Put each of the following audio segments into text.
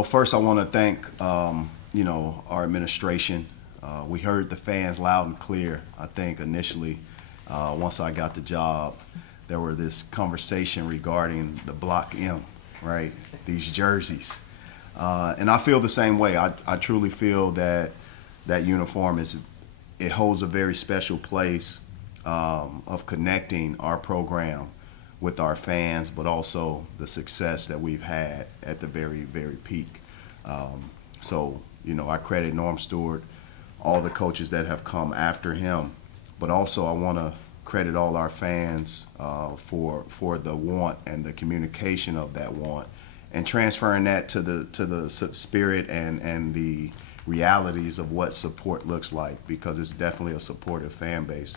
Well, first, I want to thank our administration. We heard the fans loud and clear. I think initially, once I got the job, there were this conversation regarding the Block M, right? These jerseys, and I feel the same way. I truly feel that that uniform it holds a very special place of connecting our program with our fans, but also the success that we've had at the very, very peak. I credit Norm Stewart, all the coaches that have come after him, but also I want to credit all our fans for the want and the communication of that want, and transferring that to the spirit and the realities of what support looks like, because it's definitely a supportive fan base.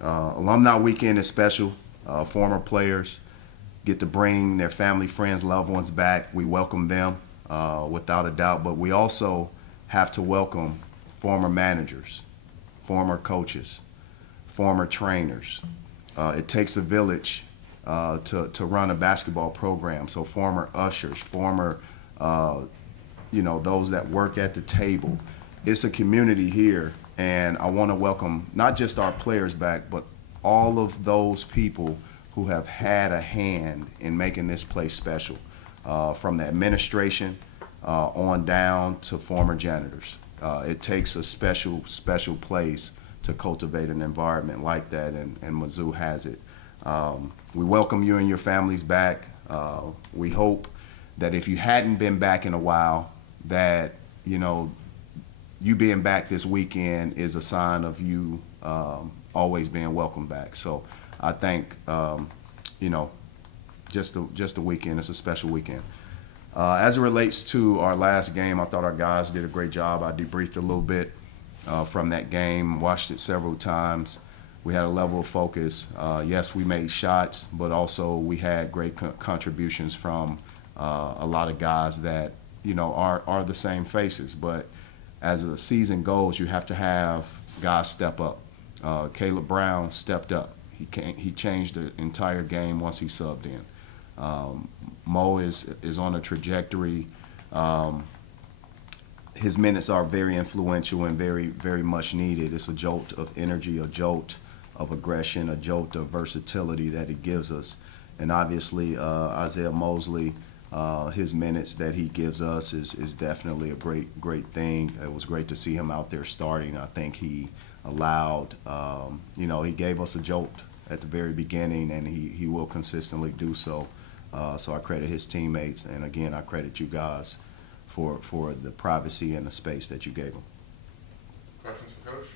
Alumni Weekend is special. Former players get to bring their family, friends, loved ones back. We welcome them without a doubt, but we also have to welcome former managers, former coaches, former trainers. It takes a village to run a basketball program. So former ushers, former those that work at the table. It's a community here, and I want to welcome not just our players back, but all of those people who have had a hand in making this place special, from the administration on down to former janitors. It takes a special place to cultivate an environment like that, and Mizzou has it. We welcome you and your families back. We hope that if you hadn't been back in a while, that you being back this weekend is a sign of you always being welcome back. So I think just the weekend. It's a special weekend. As it relates to our last game, I thought our guys did a great job. I debriefed a little bit from that game, watched it several times. We had a level of focus. Yes, we made shots, but also we had great contributions from a lot of guys that are the same faces. But as the season goes, you have to have guys step up. Caleb Brown stepped up. He changed the entire game once he subbed in. Mo is on a trajectory. His minutes are very influential and very, very much needed. It's a jolt of energy, a jolt of aggression, a jolt of versatility that he gives us. And obviously, Isaiah Mosley, his minutes that he gives us is definitely a great thing. It was great to see him out there starting. I think he allowed, he gave us a jolt at the very beginning, and he will consistently do so. So I credit his teammates, and again, I credit you guys for the privacy and the space that you gave him. Questions for Coach?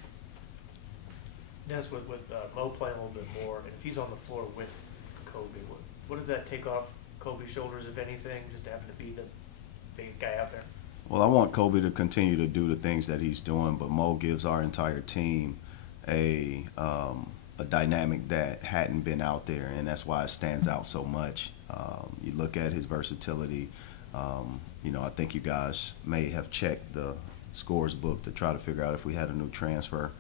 Dennis, with Mo playing a little bit more, and if he's on the floor with Kobe, what does that take off Kobe's shoulders, if anything, just to happen to be the biggest guy out there? Well, I want Kobe to continue to do the things that he's doing, but Mo gives our entire team a dynamic that hadn't been out there, and that's why it stands out so much. You look at his versatility. I think you guys may have checked the scores book to try to figure out if we had a new transfer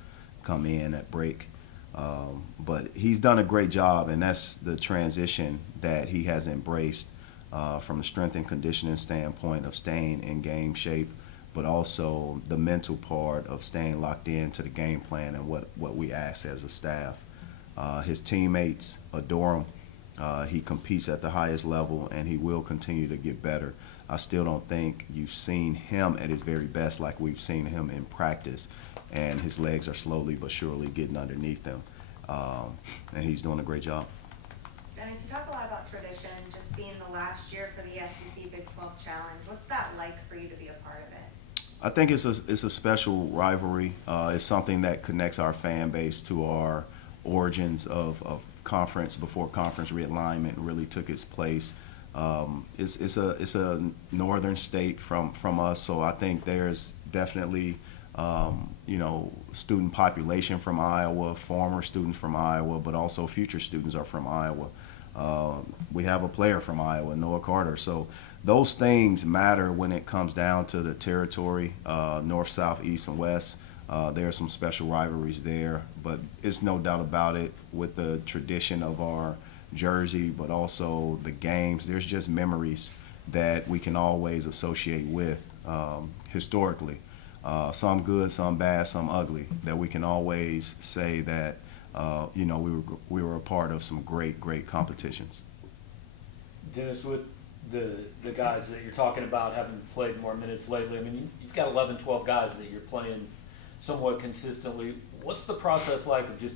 come in at break. But he's done a great job, and that's the transition that he has embraced from the strength and conditioning standpoint of staying in game shape, but also the mental part of staying locked into the game plan and what we ask as a staff. His teammates adore him. He competes at the highest level, and he will continue to get better. I still don't think you've seen him at his very best like we've seen him in practice, and his legs are slowly but surely getting underneath him, and he's doing a great job. Dennis, you talk a lot about tradition, just being the last year for the SEC Big 12 Challenge. What's that like for you to be a part of it? I think it's a special rivalry. It's something that connects our fan base to our origins of conference before conference realignment really took its place. It's a northern state from us, so I think there's definitely student population from Iowa, former students from Iowa, but also future students are from Iowa. We have a player from Iowa, Noah Carter. So those things matter when it comes down to the territory, north, south, east, and west. There are some special rivalries there, but it's no doubt about it with the tradition of our jersey, but also the games. There's just memories that we can always associate with historically. Some good, some bad, some ugly. That we can always say that we were a part of some great competitions. Dennis, with the guys that you're talking about having played more minutes lately, I mean, you've got 11, 12 guys that you're playing somewhat consistently. What's the process like of just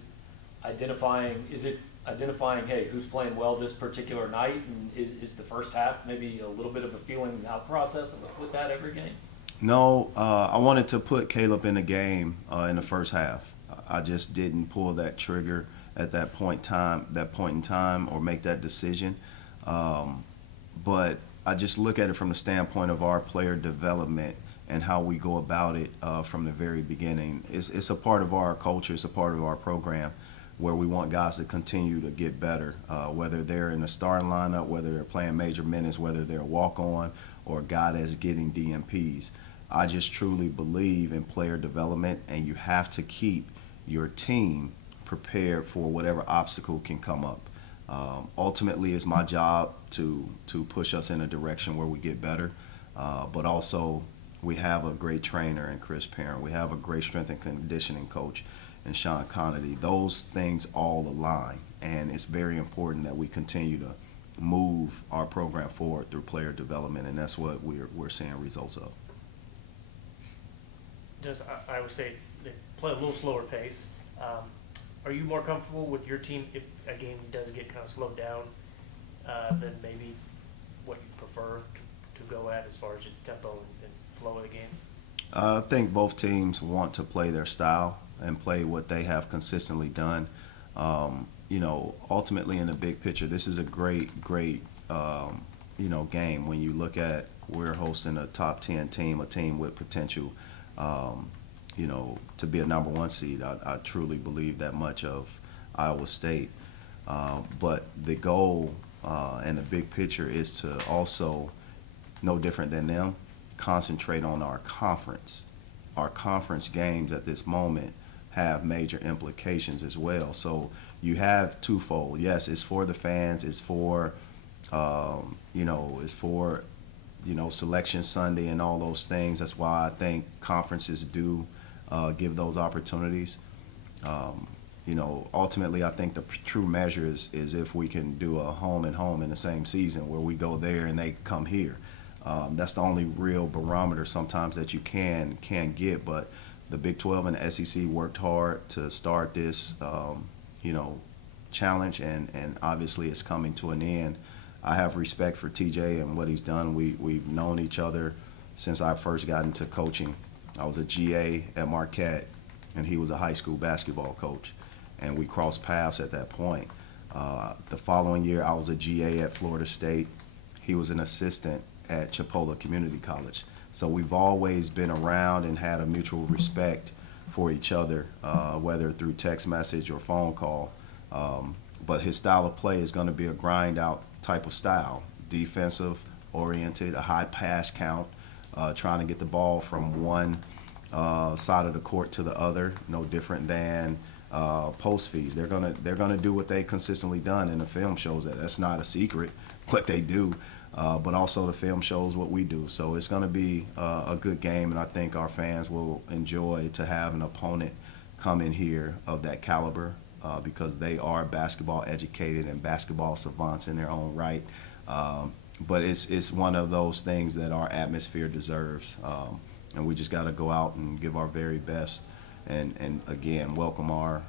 identifying, is it identifying, hey, who's playing well this particular night, and is the first half maybe a little bit of a feeling out process with that every game? No, I wanted to put Caleb in the game in the first half. I just didn't pull that trigger at that point in time, or make that decision. But I just look at it from the standpoint of our player development and how we go about it from the very beginning. It's a part of our culture. It's a part of our program where we want guys to continue to get better, whether they're in the starting lineup, whether they're playing major minutes, whether they're a walk-on or a guy that's getting DMPs. I just truly believe in player development, and you have to keep your team prepared for whatever obstacle can come up. Ultimately, it's my job to push us in a direction where we get better, but also we have a great trainer in Chris Parent. We have a great strength and conditioning coach in Sean Conity. Those things all align, and it's very important that we continue to move our program forward through player development, and that's what we're seeing results of. Just Iowa State, they play a little slower pace. Are you more comfortable with your team if a game does get kind of slowed down than maybe what you prefer to go at as far as your tempo and flow of the game? I think both teams want to play their style and play what they have consistently done. Ultimately in the big picture, this is a great game. When you look at, we're hosting a top 10 team, a team with potential, to be a number one seed. I truly believe that much of Iowa State. But the goal and the big picture is to also, no different than them, concentrate on our conference. Our conference games at this moment have major implications as well. So you have twofold. Yes, it's for the fans. It's for, Selection Sunday and all those things. That's why I think conferences do give those opportunities. Ultimately, I think the true measure is if we can do a home and home in the same season, where we go there and they come here. That's the only real barometer sometimes that you can get. But the Big 12 and the SEC worked hard to start this, challenge, and obviously it's coming to an end. I have respect for TJ and what he's done. We've known each other since I first got into coaching. I was a GA at Marquette, and he was a high school basketball coach, and we crossed paths at that point. The following year, I was a GA at Florida State. He was an assistant at Chipola Community College. So we've always been around and had a mutual respect for each other, whether through text message or phone call. But his style of play is going to be a grind-out type of style, defensive-oriented, a high pass count, trying to get the ball from one side of the court to the other, no different than post feeds. They're gonna do what they consistently done, and the film shows that. That's not a secret what they do, but also the film shows what we do. So it's gonna be a good game, and I think our fans will enjoy to have an opponent come in here of that caliber, because they are basketball educated and basketball savants in their own right. But it's one of those things that our atmosphere deserves, and we just got to go out and give our very best, and again welcome our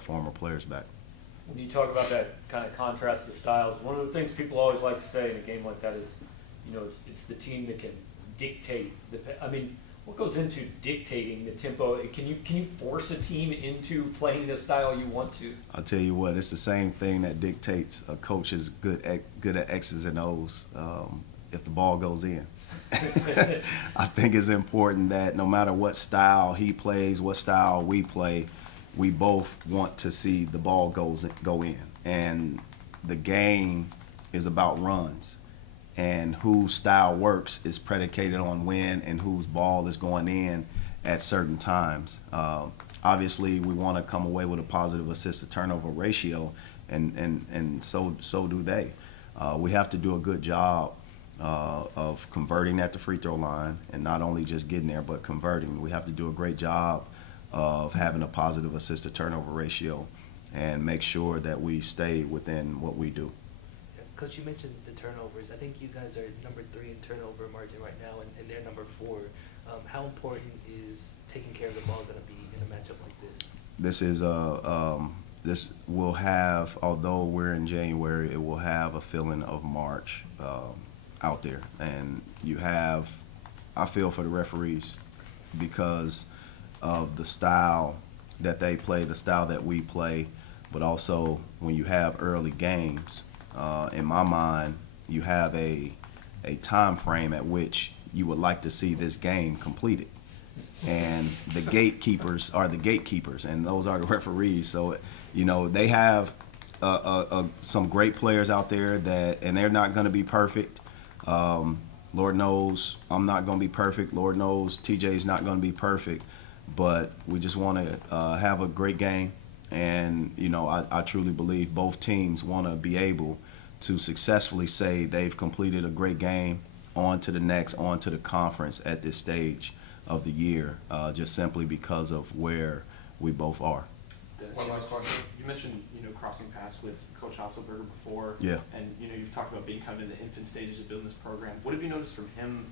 former players back. When you talk about that kind of contrast to styles, one of the things people always like to say in a game like that is, it's the team that can dictate what goes into dictating the tempo? Can you force a team into playing the style you want to? I'll tell you what, it's the same thing that dictates a coach is good at X's and O's if the ball goes in. I think it's important that no matter what style he plays, what style we play, we both want to see the ball go in. And the game is about runs. And whose style works is predicated on when and whose ball is going in at certain times. Obviously, we want to come away with a positive assist-to-turnover ratio, and so do they. We have to do a good job of converting at the free throw line, and not only just getting there, but converting. We have to do a great job of having a positive assist to turnover ratio and make sure that we stay within what we do. Yeah, Coach, you mentioned the turnovers. I think you guys are number 3 in turnover margin right now, and they're number 4. How important is taking care of the ball going to be in a matchup like this? This is this will have, although we're in January, it will have a feeling of March out there. And you have, I feel for the referees because of the style that they play, the style that we play, but also when you have early games, in my mind, you have a time frame at which you would like to see this game completed. And the gatekeepers are the gatekeepers, and those are the referees. So, you know, they have some great players out there and they're not going to be perfect. Lord knows I'm not going to be perfect. Lord knows TJ's not going to be perfect. But we just want to have a great game. And, you know, I truly believe both teams want to be able to successfully say they've completed a great game, on to the next, on to the conference at this stage of the year, just simply because of where we both are. One last question. You mentioned, crossing paths with Coach Otzelberger before. Yeah. And, you've talked about being kind of in the infant stages of building this program. What have you noticed from him,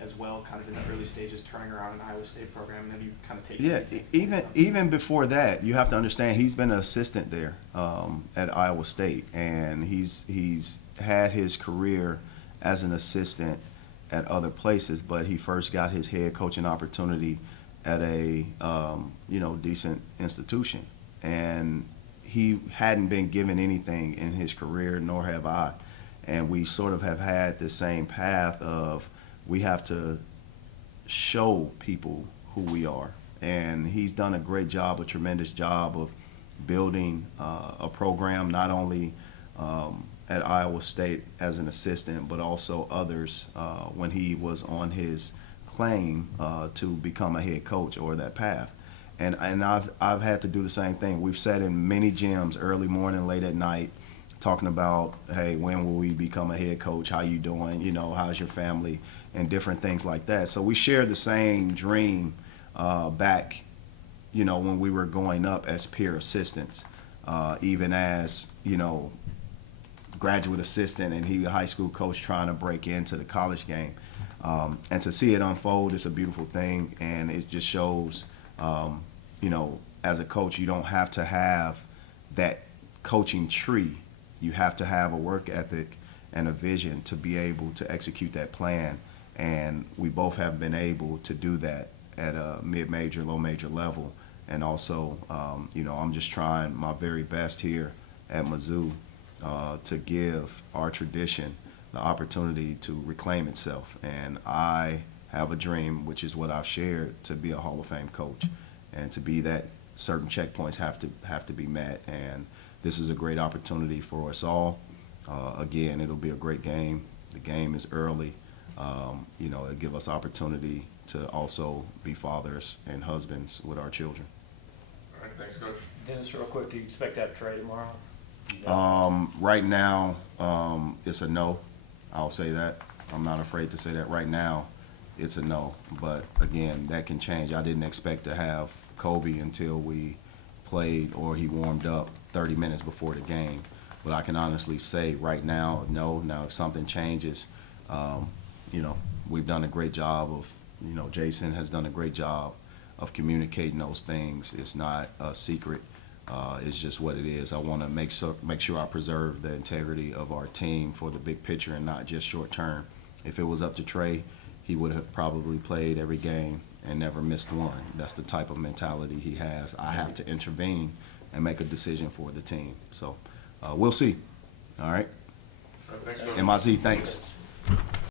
as well, kind of in the early stages, turning around an Iowa State program, and have you kind of taken Yeah, anything from him? even before that, you have to understand he's been an assistant there at Iowa State, and he's had his career as an assistant at other places, but he first got his head coaching opportunity at a decent institution, and he hadn't been given anything in his career, nor have I, and we sort of have had the same path of we have to show people who we are, and he's done a great job, a tremendous job of building a program not only at Iowa State as an assistant, but also others when he was on his claim to become a head coach or that path. And I've had to do the same thing. We've sat in many gyms early morning, late at night, talking about, hey, when will we become a head coach? How you doing? How's your family? And different things like that. So we share the same dream back, when we were going up as peer assistants, even as, graduate assistant, and he a high school coach trying to break into the college game. And to see it unfold is a beautiful thing, and it just shows, as a coach, you don't have to have that coaching tree. You have to have a work ethic and a vision to be able to execute that plan. And we both have been able to do that at a mid-major, low-major level. And also, I'm just trying my very best here at Mizzou to give our tradition the opportunity to reclaim itself. And I have a dream, which is what I've shared, to be a Hall of Fame coach. And to be that, certain checkpoints have to be met. And this is a great opportunity for us all. Again, it'll be a great game. The game is early. It'll give us opportunity to also be fathers and husbands with our children. All right, thanks, Coach. Dennis, real quick, do you expect to have Trey tomorrow? Right now, it's a no. I'll say that. I'm not afraid to say that. Right now, it's a no. But again, that can change. I didn't expect to have Kobe until we played or he warmed up 30 minutes before the game. But I can honestly say right now, no. Now, if something changes, we've done a great job of, Jason has done a great job of communicating those things. It's not a secret. It's just what it is. I want to make sure I preserve the integrity of our team for the big picture and not just short term. If it was up to Trey, he would have probably played every game and never missed one. That's the type of mentality he has. I have to intervene and make a decision for the team. So we'll see. All right. All right, thanks, Coach. MIZ, thanks.